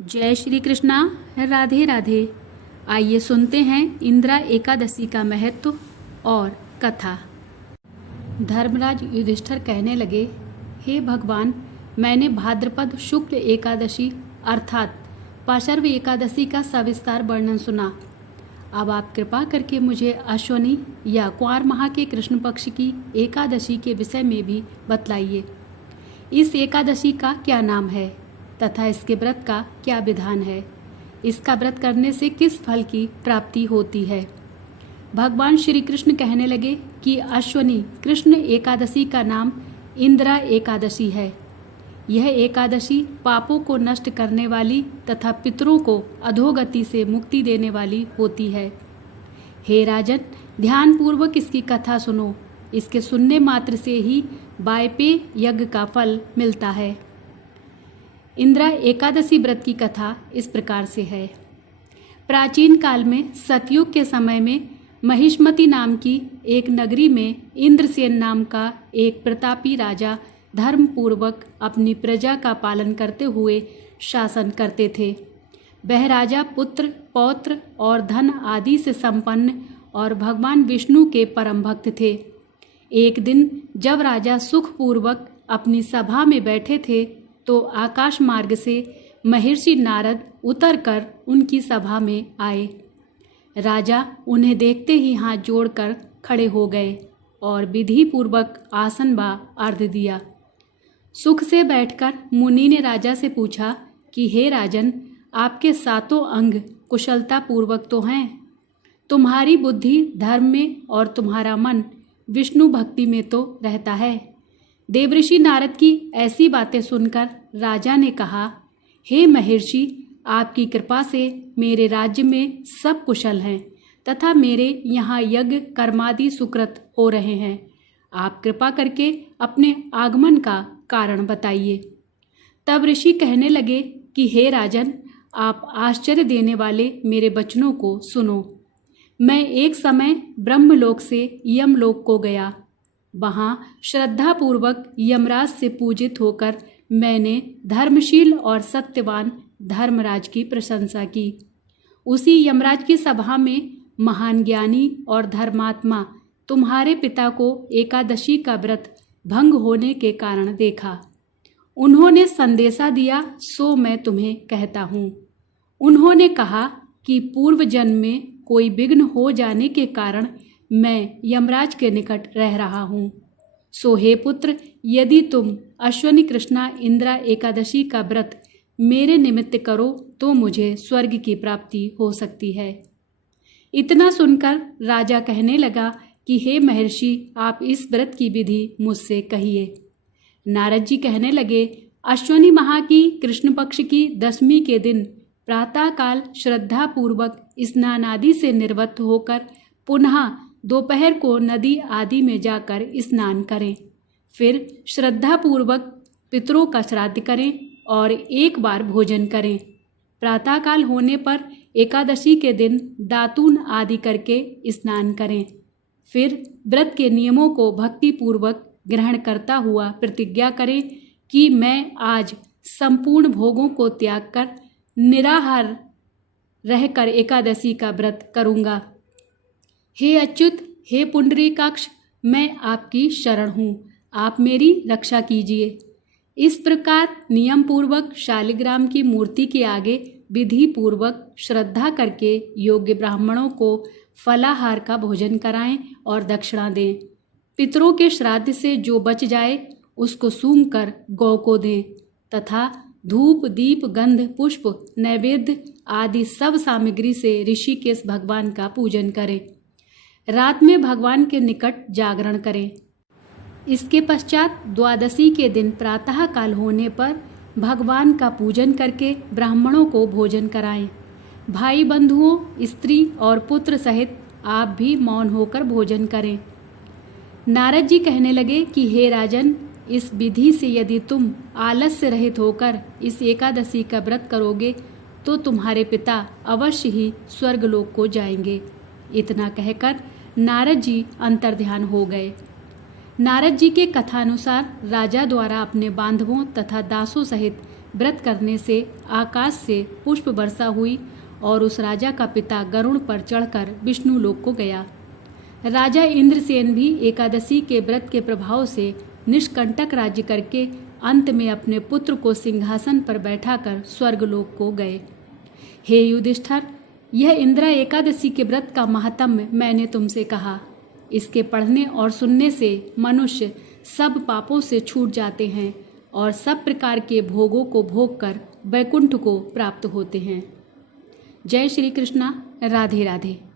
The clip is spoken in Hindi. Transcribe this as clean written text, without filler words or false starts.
जय श्री कृष्णा। राधे राधे। आइए सुनते हैं इंदिरा एकादशी का महत्व और कथा। धर्मराज युधिष्ठिर कहने लगे, हे भगवान, मैंने भाद्रपद शुक्ल एकादशी अर्थात पाशर्व एकादशी का सविस्तार वर्णन सुना। अब आप कृपा करके मुझे अश्वनी या कुंवार माह के कृष्ण पक्ष की एकादशी के विषय में भी बतलाइए। इस एकादशी का क्या नाम है तथा इसके व्रत का क्या विधान है? इसका व्रत करने से किस फल की प्राप्ति होती है? भगवान श्री कृष्ण कहने लगे कि अश्वनी कृष्ण एकादशी का नाम इंदिरा एकादशी है। यह एकादशी पापों को नष्ट करने वाली तथा पितरों को अधोगति से मुक्ति देने वाली होती है। हे राजन, ध्यानपूर्वक इसकी कथा सुनो। इसके सुनने मात्र से ही वायपेय यज्ञ का फल मिलता है। इंदिरा एकादशी व्रत की कथा इस प्रकार से है। प्राचीन काल में सतयुग के समय में महिष्मति नाम की एक नगरी में इंद्रसेन नाम का एक प्रतापी राजा धर्म पूर्वक अपनी प्रजा का पालन करते हुए शासन करते थे। वह राजा पुत्र, पौत्र और धन आदि से संपन्न और भगवान विष्णु के परम भक्त थे। एक दिन जब राजा सुखपूर्वक अपनी सभा में बैठे थे तो आकाश मार्ग से महर्षि नारद उतरकर उनकी सभा में आए। राजा उन्हें देखते ही हाथ जोड़कर खड़े हो गए और विधि पूर्वक आसन व अर्घ्य दिया। सुख से बैठकर मुनि ने राजा से पूछा कि हे राजन, आपके सातों अंग कुशलता पूर्वक तो हैं। तुम्हारी बुद्धि धर्म में और तुम्हारा मन विष्णु भक्ति में तो रहता है। देवऋषि नारद की ऐसी बातें सुनकर राजा ने कहा, हे महर्षि, आपकी कृपा से मेरे राज्य में सब कुशल हैं तथा मेरे यहाँ यज्ञ कर्मादि सुकृत हो रहे हैं। आप कृपा करके अपने आगमन का कारण बताइए। तब ऋषि कहने लगे कि हे राजन, आप आश्चर्य देने वाले मेरे वचनों को सुनो। मैं एक समय ब्रह्मलोक से यमलोक को गया। वहाँ श्रद्धापूर्वक यमराज से पूजित होकर मैंने धर्मशील और सत्यवान धर्मराज की प्रशंसा की। उसी यमराज की सभा में महान ज्ञानी और धर्मात्मा तुम्हारे पिता को एकादशी का व्रत भंग होने के कारण देखा। उन्होंने संदेशा दिया, सो मैं तुम्हें कहता हूँ। उन्होंने कहा कि पूर्व जन्म में कोई विघ्न हो जाने के कारण मैं यमराज के निकट रह रहा हूँ। सो हे पुत्र, यदि तुम अश्वनी कृष्णा इंदिरा एकादशी का व्रत मेरे निमित्त करो तो मुझे स्वर्ग की प्राप्ति हो सकती है। इतना सुनकर राजा कहने लगा कि हे महर्षि, आप इस व्रत की विधि मुझसे कहिए। नारद जी कहने लगे, अश्वनी माह की कृष्ण पक्ष की दशमी के दिन प्रातःकाल श्रद्धापूर्वक स्नान आदि से निवृत्त होकर पुनः दोपहर को नदी आदि में जाकर स्नान करें। फिर श्रद्धापूर्वक पितरों का श्राद्ध करें और एक बार भोजन करें। प्रातःकाल होने पर एकादशी के दिन दातून आदि करके स्नान करें। फिर व्रत के नियमों को भक्तिपूर्वक ग्रहण करता हुआ प्रतिज्ञा करें कि मैं आज संपूर्ण भोगों को त्याग कर निराहार रहकर एकादशी का व्रत करूँगा। हे अच्युत, हे पुंडरीकाक्ष, मैं आपकी शरण हूँ, आप मेरी रक्षा कीजिए। इस प्रकार नियम पूर्वक शालिग्राम की मूर्ति के आगे विधि पूर्वक श्रद्धा करके योग्य ब्राह्मणों को फलाहार का भोजन कराएं और दक्षिणा दें। पितरों के श्राद्ध से जो बच जाए उसको सूंघ कर गौ को दें तथा धूप, दीप, गंध, पुष्प, नैवेद्य आदि सब सामग्री से ऋषिकेश भगवान का पूजन करें। रात में भगवान के निकट जागरण करें। इसके पश्चात द्वादशी के दिन प्रातः काल होने पर भगवान का पूजन करके ब्राह्मणों को भोजन कराएं। भाई बंधुओं, स्त्री और पुत्र सहित आप भी मौन होकर भोजन करें। नारद जी कहने लगे कि हे राजन, इस विधि से यदि तुम आलस्य रहित होकर इस एकादशी का व्रत करोगे तो तुम्हारे पिता अवश्य ही स्वर्गलोक को जाएंगे। इतना कहकर नारद जी अंतर्ध्यान हो गए। नारद जी के कथानुसार राजा द्वारा अपने बांधवों तथा दासों सहित व्रत करने से आकाश से पुष्प वर्षा हुई और उस राजा का पिता गरुड़ पर चढ़कर विष्णु लोक को गया। राजा इंद्रसेन भी एकादशी के व्रत के प्रभाव से निष्कंटक राज्य करके अंत में अपने पुत्र को सिंहासन पर बैठाकर स्वर्गलोक को गए। हे युधिष्ठिर, यह इंदिरा एकादशी के व्रत का महात्म्य मैंने तुमसे कहा। इसके पढ़ने और सुनने से मनुष्य सब पापों से छूट जाते हैं और सब प्रकार के भोगों को भोग कर वैकुंठ को प्राप्त होते हैं। जय श्री कृष्णा। राधे राधे।